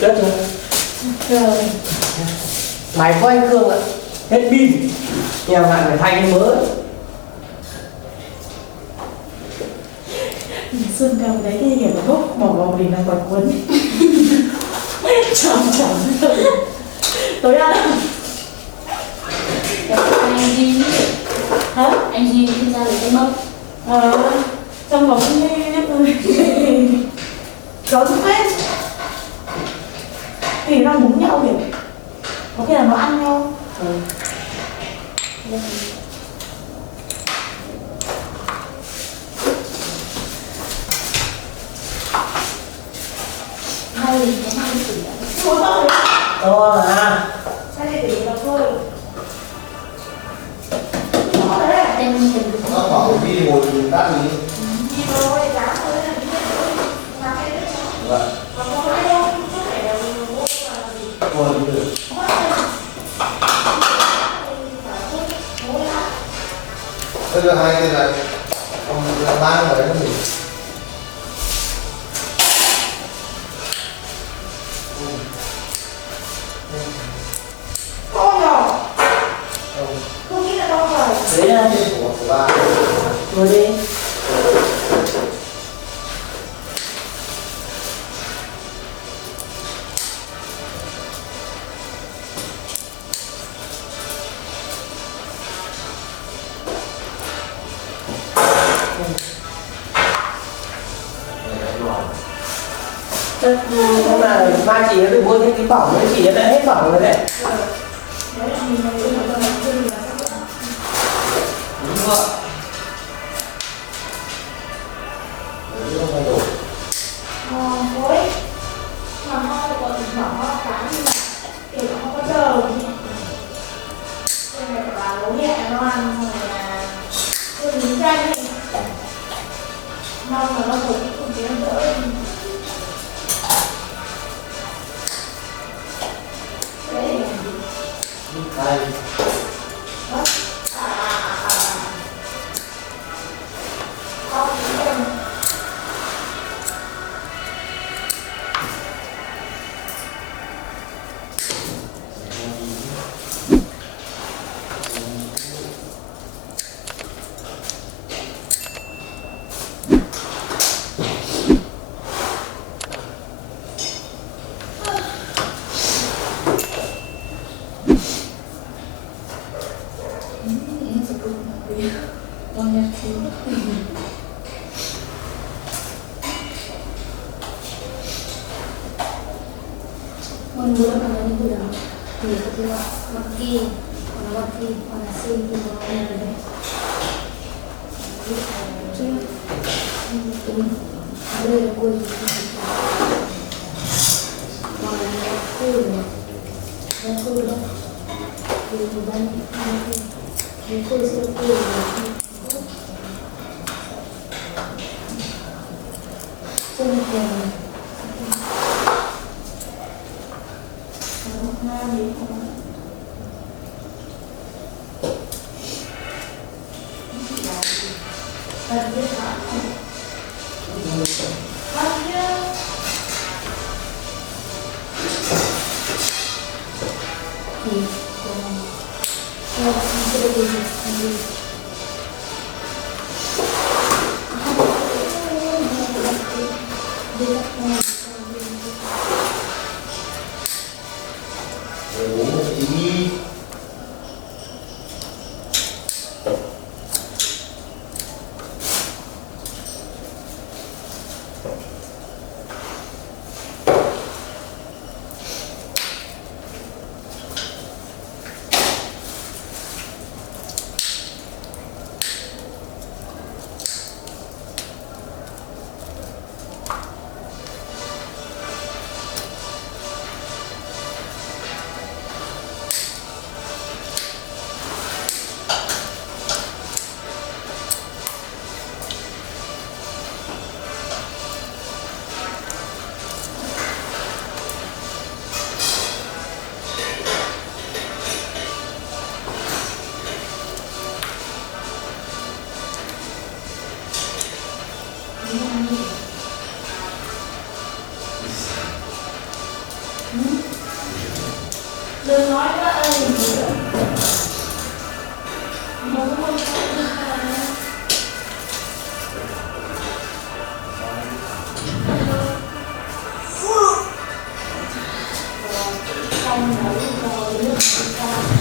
Đất chưa? Máy của anh Cương ạ, hết pin, nhà bạn phải thay cái mới. Xuân cầm đấy thì hiểu là hút bỏ vào mình là quả cuốn. Chồng tối ăn anh Duy hả? anh Duy đi ra lấy cái mâm trong bóng gió chút hết thì nó búng nhau kiểu có khi là nó ăn nhau. hai cái hai tỷ To mà. tên hình nó bỏ đi một đã đi. Vâng. Thôi đi được. Bây giờ hai cái này không là ba rồi đó mình. Đấy là Của ba. ngồi đi. Nhưng mà ba chị nó được mua thêm cái bỏng nữa, chị đã hết bỏng rồi đấy. Đúng rồi. Đấy không thay đổi. Đây. Con bữa mà nó đi đường thì cái mặt kia còn nó mặt kia còn là xương thì nó này đấy chứ đây là quên còn là côi này nó côi đó thì một bên cái côi xương côi chân kèm đừng nói vậy một môn không được xong đấy rồi nước ra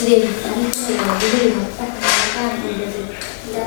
Liền anh phải nói cái gì mà tắt cái can thì được ra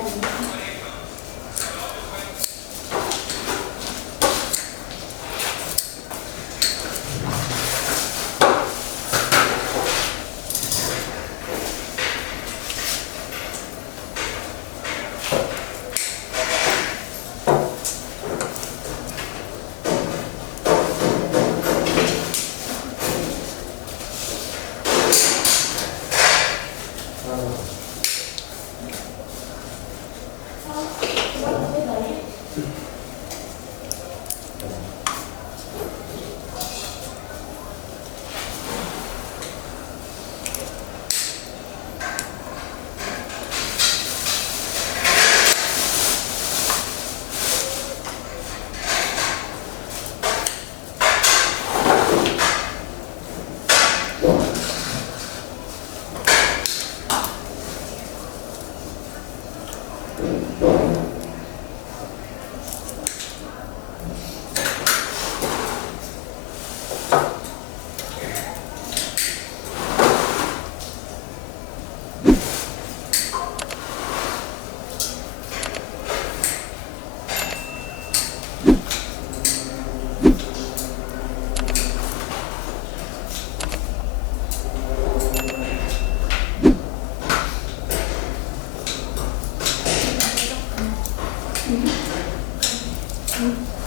Ừ.